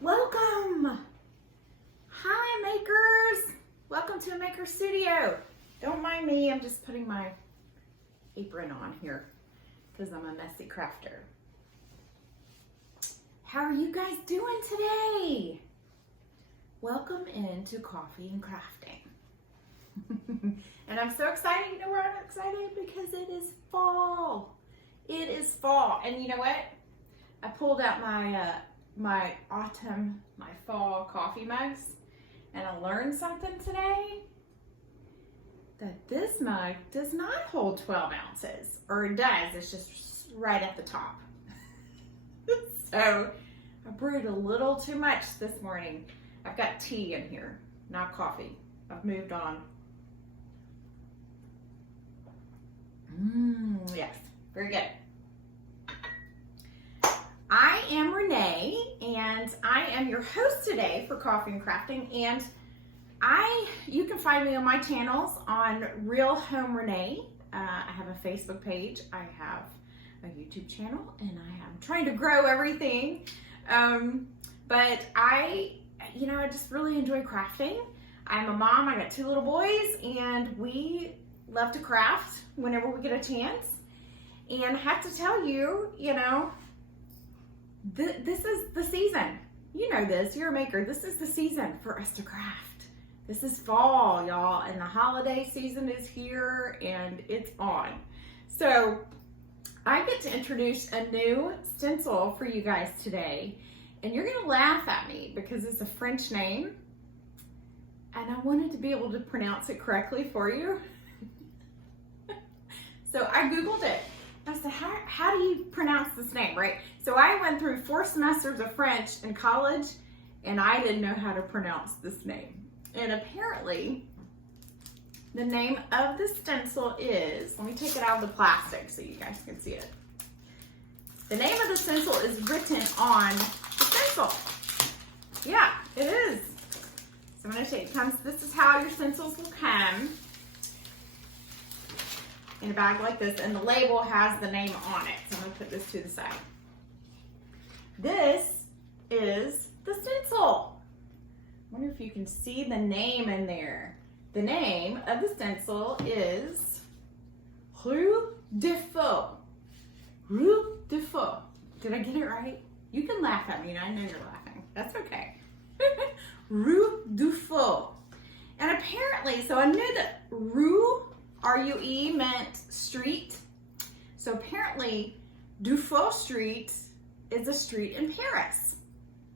Welcome! Hi makers! Welcome to a maker studio. Don't mind me, I'm just putting my apron on here because I'm a messy crafter. How are you guys doing today? Welcome into Coffee and Crafting. And I'm so excited. You know why I'm excited? Because it is fall. It is fall. And you know what? I pulled out my my fall coffee mugs, and I learned something today, that this mug does not hold 12 ounces, or it does, it's just right at the top. So I brewed a little too much this morning. I've got tea in here, not coffee. I've moved on. Yes, very good. I am Renee, and I am your host today for Coffee and Crafting, and you can find me on my channels on Real Home Renae. I have a Facebook page, I have a YouTube channel, and I'm trying to grow everything. But I just really enjoy crafting. I'm a mom, I got 2 little boys, and we love to craft whenever we get a chance. And I have to tell you, this is the season. You know this, you're a maker. This is the season for us to craft. This is fall, y'all, and the holiday season is here and it's on. So I get to introduce a new stencil for you guys today, and you're gonna laugh at me because it's a French name and I wanted to be able to pronounce it correctly for you. So I Googled it. I said, how do you pronounce this name, right? So I went through 4 semesters of French in college, and I didn't know how to pronounce this name. And apparently, the name of the stencil is, let me take it out of the plastic so you guys can see it. The name of the stencil is written on the stencil. Yeah, it is. So I'm gonna show you, this is how your stencils will come. In a bag like this, and the label has the name on it. So I'm gonna put this to the side. This is the stencil. I wonder if you can see the name in there. The name of the stencil is Rue Duphot. Rue Duphot. Did I get it right? You can laugh at me, and I know you're laughing. That's okay. Rue Duphot. And apparently, so I knew that Rue, R-U-E, meant street. So apparently Duphot Street is a street in Paris.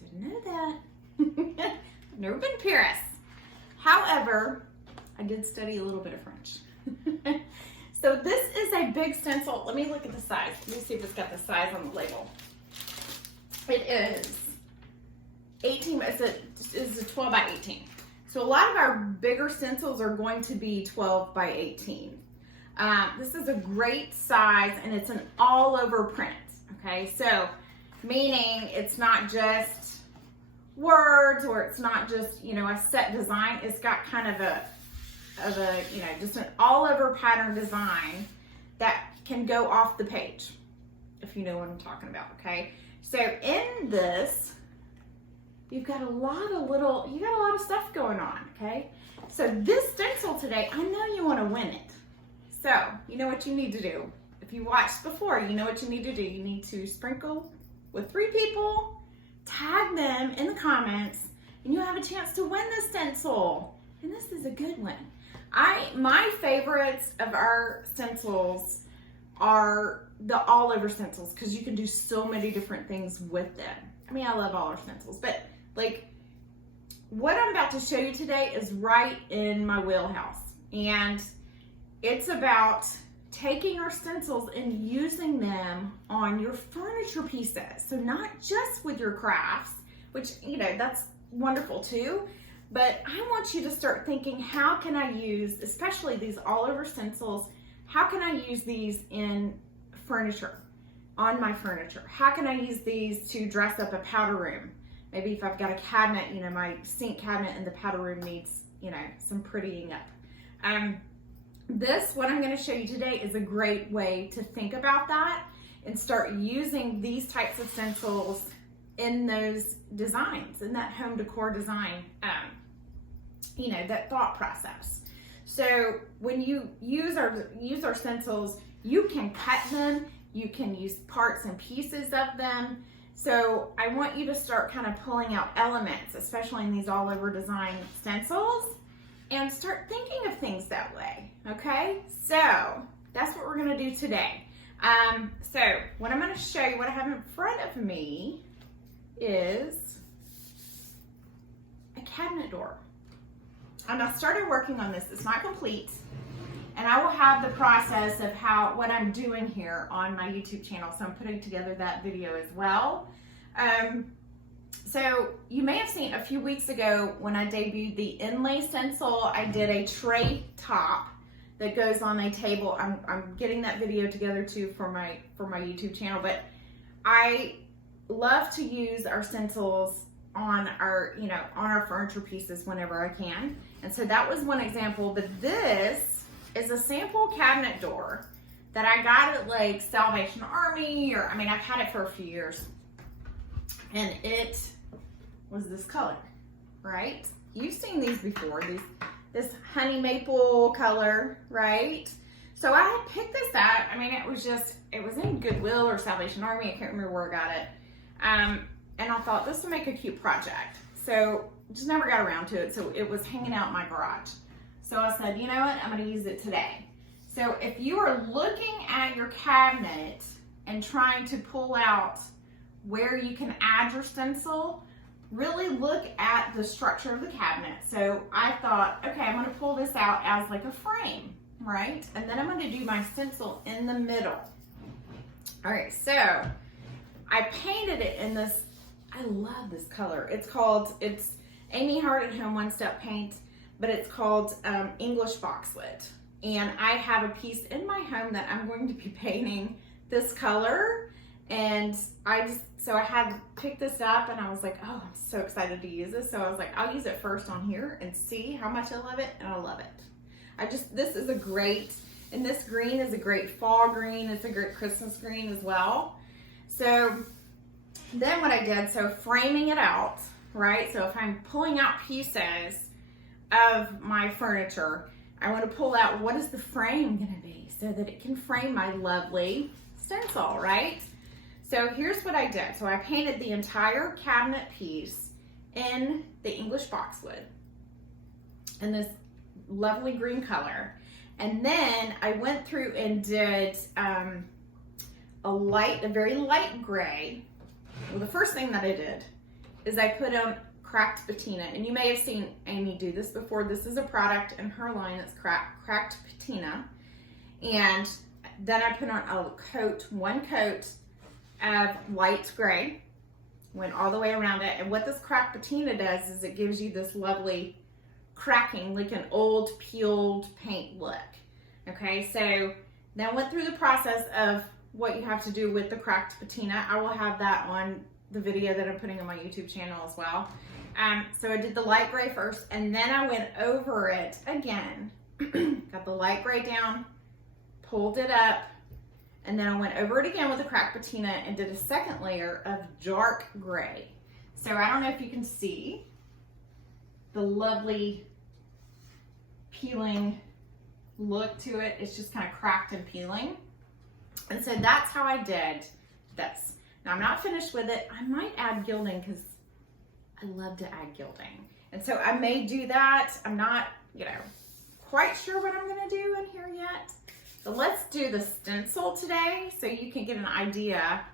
Didn't know that. I've never been to Paris. However, I did study a little bit of French. So this is a big stencil. Let me look at the size. Let me see if it's got the size on the label. It is 18, it's a 12 by 18. So a lot of our bigger stencils are going to be 12 by 18. This is a great size, and it's an all over print, okay? So meaning it's not just words, or it's not just, a set design. It's got kind of a just an all over pattern design that can go off the page, if you know what I'm talking about, okay? So in this, you've got a lot of stuff going on, okay? So this stencil today, I know you want to win it. So you know what you need to do. If you watched before, you know what you need to do. You need to sprinkle with 3 people, tag them in the comments, and you have a chance to win this stencil. And this is a good one. My favorites of our stencils are the all over stencils, because you can do so many different things with them. I mean, I love all our stencils, but like what I'm about to show you today is right in my wheelhouse, and it's about taking our stencils and using them on your furniture pieces. So not just with your crafts, which that's wonderful too, but I want you to start thinking, how can I use, especially these all over stencils, how can I use these in furniture, on my furniture? How can I use these to dress up a powder room? Maybe if I've got a cabinet, my sink cabinet in the powder room needs, some prettying up. What I'm going to show you today is a great way to think about that and start using these types of stencils in those designs, in that home decor design, you know, that thought process. So when you use our stencils, you can cut them, you can use parts and pieces of them. So I want you to start kind of pulling out elements, especially in these all over design stencils, and start thinking of things that way, okay? So that's what we're gonna do today. So what I'm gonna show you, what I have in front of me is a cabinet door. And I started working on this, it's not complete, and I will have the process of what I'm doing here on my YouTube channel, so I'm putting together that video as well. So you may have seen a few weeks ago when I debuted the inlay stencil, I did a tray top that goes on a table. I'm getting that video together too for my YouTube channel, but I love to use our stencils on our, you know, on our furniture pieces whenever I can. And so that was one example, but this is a sample cabinet door that I got at like Salvation Army, or I mean, I've had it for a few years, and it was this color, right? You've seen these before, this honey maple color, right? So I had picked this up. I mean, it was in Goodwill or Salvation Army. I can't remember where I got it. And I thought this would make a cute project. So just never got around to it. So it was hanging out in my garage. So I said, you know what? I'm gonna use it today. So if you are looking at your cabinet and trying to pull out where you can add your stencil, really look at the structure of the cabinet. So I thought, okay, I'm gonna pull this out as like a frame, right? And then I'm gonna do my stencil in the middle. All right, so I painted it in this, I love this color. It's Amy Hart at Home One Step Paint, but it's called English Boxwood. And I have a piece in my home that I'm going to be painting this color. And so I had picked this up and I was like, oh, I'm so excited to use this. So I was like, I'll use it first on here and see how much I love it, and I love it. This is a great, and this green is a great fall green. It's a great Christmas green as well. So then what I did, so framing it out, right? So if I'm pulling out pieces of my furniture, I want to pull out what is the frame going to be so that it can frame my lovely stencil, right? So here's what I did. So I painted the entire cabinet piece in the English Boxwood in this lovely green color. And then I went through and did a very light gray. Well, the first thing that I did is I put on cracked patina, and you may have seen Amy do this before. This is a product in her line that's cracked patina. And then I put on one coat of light gray, went all the way around it. And what this cracked patina does is it gives you this lovely cracking, like an old peeled paint look. Okay, so then I went through the process of what you have to do with the cracked patina. I will have that on the video that I'm putting on my YouTube channel as well. So I did the light gray first, and then I went over it again. Got the light gray down, pulled it up, and then I went over it again with the cracked patina and did a second layer of dark gray. So I don't know if you can see the lovely peeling look to it. It's just kind of cracked and peeling. And so that's how I did this. Now I'm not finished with it. I might add gilding because I love to add gilding. And so I may do that. I'm not, quite sure what I'm gonna do in here yet. So let's do the stencil today so you can get an idea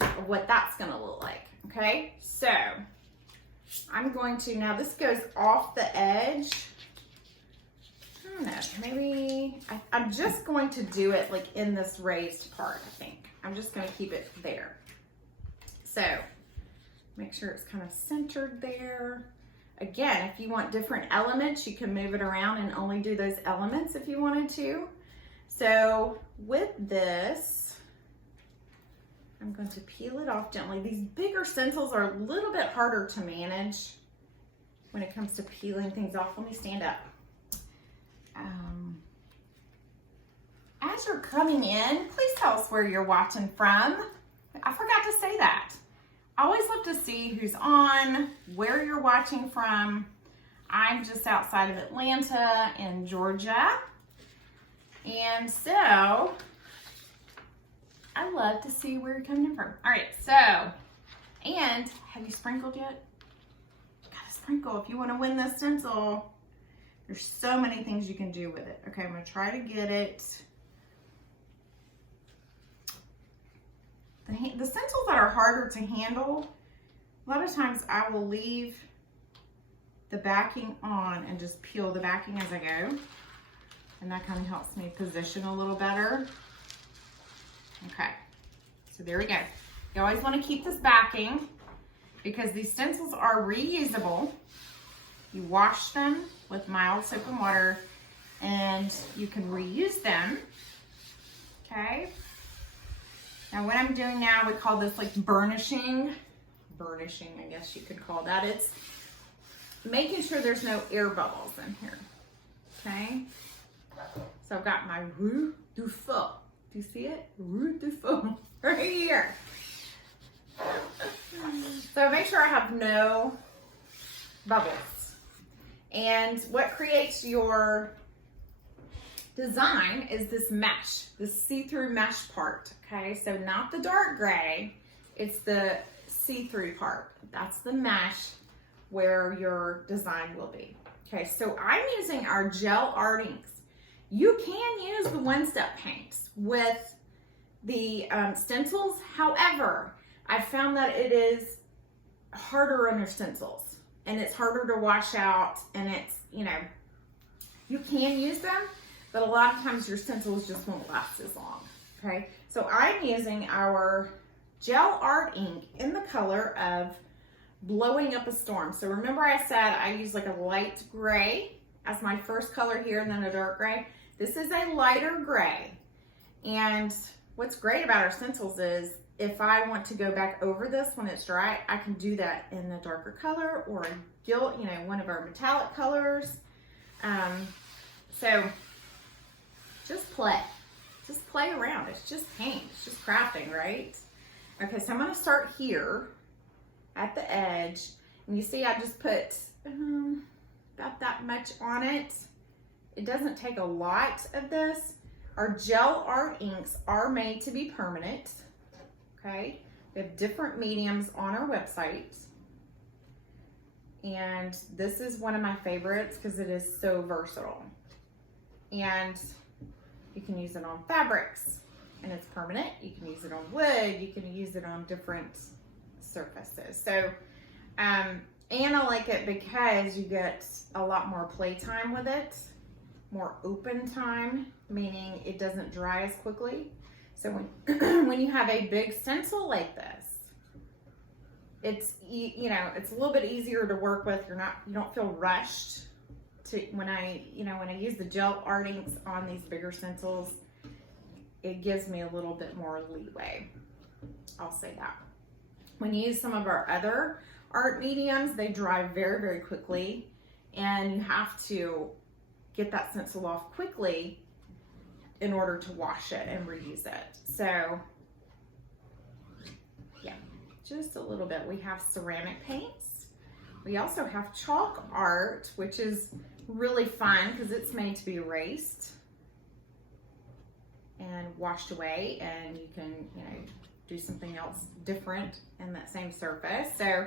of what that's gonna look like, okay? So I'm going to, now this goes off the edge. I don't know, maybe, I'm just going to do it like in this raised part, I think. I'm just gonna keep it there. So make sure it's kind of centered there. Again, if you want different elements, you can move it around and only do those elements if you wanted to. So with this, I'm going to peel it off gently. These bigger stencils are a little bit harder to manage when it comes to peeling things off. Let me stand up. as you're coming in, please tell us where you're watching from. I forgot to say that. I always love to see who's on, where you're watching from. I'm just outside of Atlanta in Georgia. And so, I love to see where you're coming in from. All right, so, and have you sprinkled yet? You gotta sprinkle if you wanna win this stencil. There's so many things you can do with it. Okay, I'm gonna try to get it. The stencils that are harder to handle, a lot of times I will leave the backing on and just peel the backing as I go. And that kind of helps me position a little better. Okay, so there we go. You always want to keep this backing because these stencils are reusable. You wash them with mild soap and water and you can reuse them. Okay. Now what I'm doing now, we call this like burnishing. Burnishing, I guess you could call that. It's making sure there's no air bubbles in here. Okay. So I've got my Rue Duphot. Do you see it? Rue Duphot right here. So make sure I have no bubbles. And what creates your design is this mesh, this see-through mesh part. Okay, so not the dark gray, it's the see-through part. That's the mesh where your design will be. Okay, so I'm using our gel art inks. You can use the one-step paints with the stencils. However, I've found that it is harder on your stencils and it's harder to wash out, and it's, you know, you can use them, but a lot of times your stencils just won't last as long. Okay, so I'm using our gel art ink in the color of Blowing Up a Storm. So remember I said I use like a light gray as my first color here and then a dark gray. This is a lighter gray. And what's great about our stencils is if I want to go back over this when it's dry, I can do that in a darker color or a gilt, you know, one of our metallic colors. So just play. Just play around. It's just paint. It's just crafting, right? Okay, so I'm going to start here at the edge. And you see I just put about that much on it. It doesn't take a lot of this. Our gel art inks are made to be permanent. Okay, we have different mediums on our website. And this is one of my favorites because it is so versatile. And you can use it on fabrics and it's permanent. You can use it on wood. You can use it on different surfaces. So, and I like it because you get a lot more playtime with it, more open time, meaning it doesn't dry as quickly. So when you have a big stencil like this, it's, you know, it's a little bit easier to work with. You don't feel rushed to, when I use the gel art inks on these bigger stencils, it gives me a little bit more leeway. I'll say that. When you use some of our other art mediums, they dry very, very quickly, and you have to get that stencil off quickly in order to wash it and reuse it. So yeah, just a little bit. We have ceramic paints. We also have chalk art, which is really fun because it's made to be erased and washed away, and you can, you know, do something else different in that same surface. So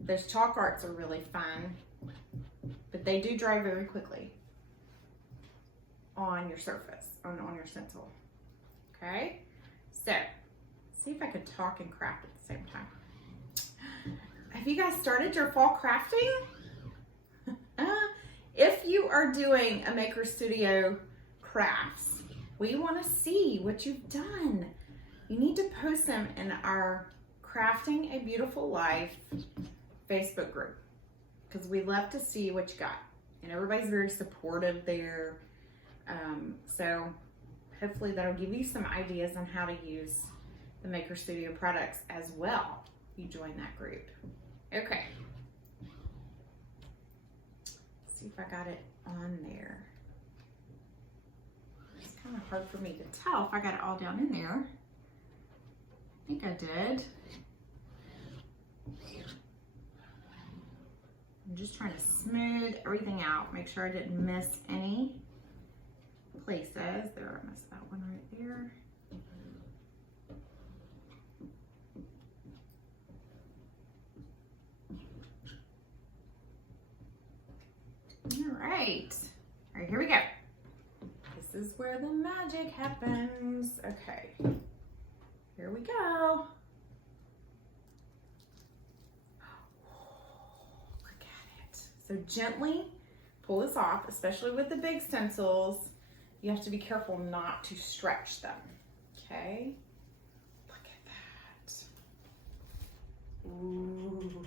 those chalk arts are really fun, but they do dry very quickly on your surface, on your stencil. Okay, so see if I could talk and craft at the same time. Have you guys started your fall crafting? If you are doing a Maker Studio crafts, we want to see what you've done. You need to post them in our Crafting a Beautiful Life Facebook group because we love to see what you got. And everybody's very supportive there. So hopefully that'll give you some ideas on how to use the Maker Studio products as well. You join that group. Okay. Let's see if I got it on there. Just Kind of hard for me to tell if I got it all down in there. I think I did. I'm just trying to smooth everything out, make sure I didn't miss any places. There, I missed that one right there. All right, here we go. This is where the magic happens. Okay, here we go. Look at it. So gently pull this off, especially with the big stencils. You have to be careful not to stretch them, okay? Look at that. Ooh.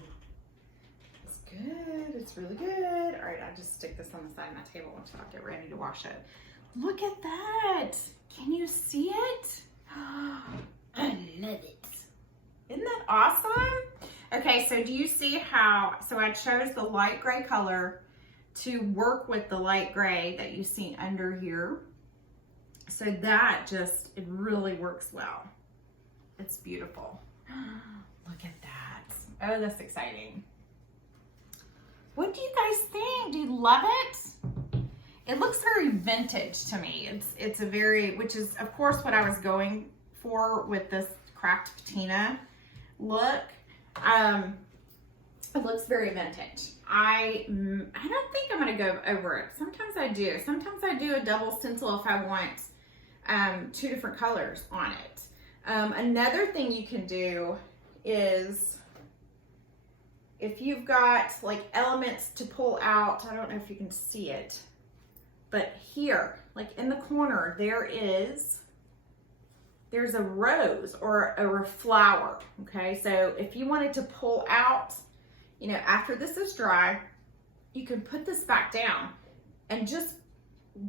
It's good, it's really good. All right, I just stick this on the side of my table until I get ready to wash it. Look at that. Can you see it? I love it. Isn't that awesome? Okay, so do you see how, so I chose the light gray color to work with the light gray that you see under here. So that just, it really works well. It's beautiful. Look at that. Oh, that's exciting. What do you guys think? Do you love it? It looks very vintage to me. It's a very, which is of course what I was going for with this cracked patina look. It looks very vintage. I don't think I'm gonna go over it. Sometimes I do. Sometimes I do a double stencil if I want two different colors on it. Another thing you can do is if you've got like elements to pull out, I don't know if you can see it, but here, like in the corner, there's a rose or a flower, okay? So if you wanted to pull out, you know, after this is dry, you can put this back down and just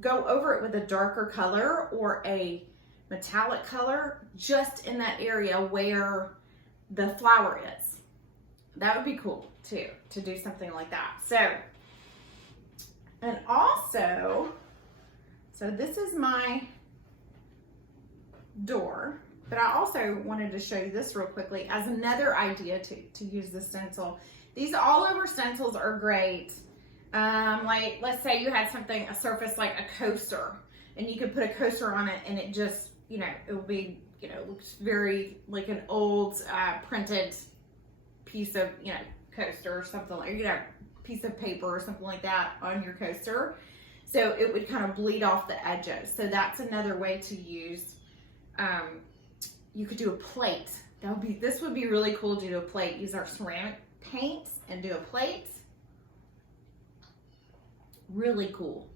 go over it with a darker color or a metallic color just in that area where the flower is. That would be cool too, to do something like that. So, and also, so this is my door, but I also wanted to show you this real quickly as another idea to use the stencil. These all over stencils are great. Like let's say you had something, a surface like a coaster, and you could put a coaster on it and it just, you know, it will be, you know, looks very like an old printed piece of, you know, coaster or something like, you know, piece of paper or something like that on your coaster. So it would kind of bleed off the edges. So that's another way to use, you could do a plate. This would be really cool to do a plate. Use our ceramic paints and do a plate. Really cool.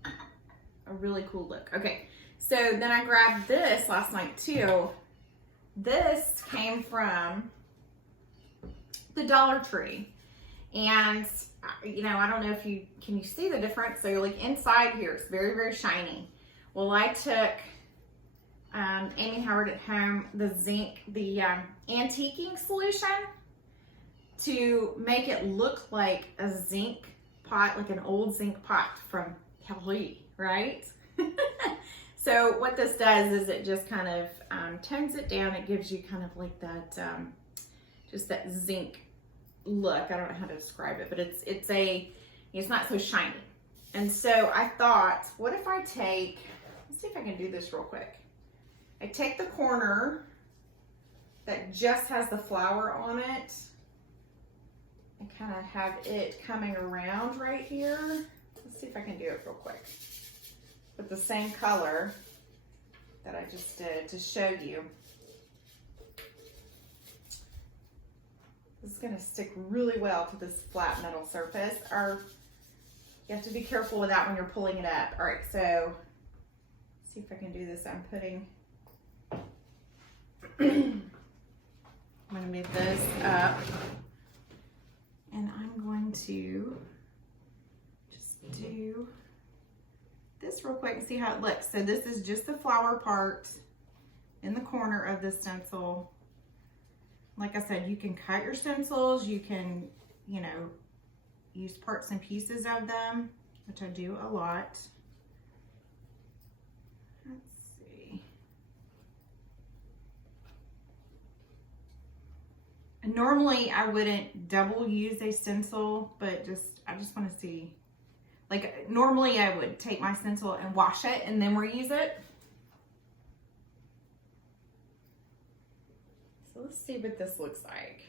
A really cool look. Okay, so then I grabbed this last night too. This came from the Dollar Tree. And you know, I don't know if can you see the difference? So like inside here, it's very, very shiny. Well, I took Amy Howard at Home, the antiquing solution to make it look like a zinc pot, like an old zinc pot from Paris, right? So what this does is it just kind of tones it down. It gives you kind of like that, just that zinc look. I don't know how to describe it, but it's not so shiny. And so I thought, what if I take, let's see if I can do this real quick. I take the corner that just has the flower on it and kind of have it coming around right here. Let's see if I can do it real quick with the same color that I just did to show you. This is going to stick really well to this flat metal surface. You have to be careful with that when you're pulling it up. All right, so let's see if I can do this. I'm going to move this up, and I'm going to just do this real quick and see how it looks. So this is just the flower part in the corner of the stencil. Like I said, you can cut your stencils, you can, you know, use parts and pieces of them, which I do a lot. Let's see. Normally I wouldn't double use a stencil, but I just want to see. Like normally I would take my stencil and wash it and then reuse it. So let's see what this looks like.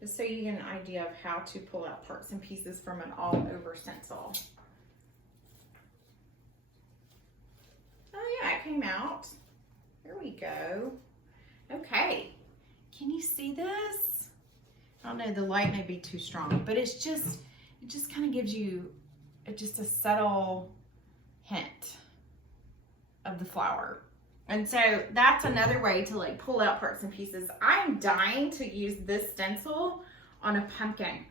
Just so you get an idea of how to pull out parts and pieces from an all over stencil. Oh yeah, it came out. There we go. Okay, can you see this? I don't know, the light may be too strong, but it just kind of gives you just a subtle hint of the flower. And so that's another way to like pull out parts and pieces. I'm dying to use this stencil on a pumpkin,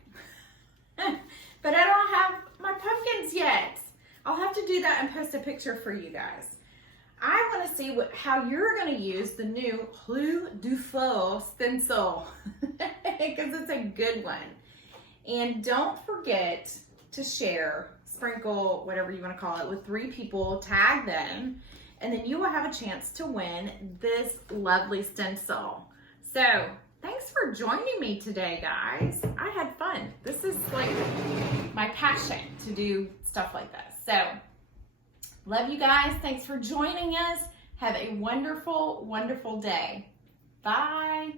but I don't have my pumpkins yet. I'll have to do that and post a picture for you guys. I want to see how you're going to use the new Rue Duphot stencil because it's a good one. And don't forget to share, sprinkle, whatever you want to call it, with 3 people, tag them, and then you will have a chance to win this lovely stencil. So thanks for joining me today, guys. I had fun. This is like my passion to do stuff like this. So love you guys. Thanks for joining us. Have a wonderful, wonderful day. Bye.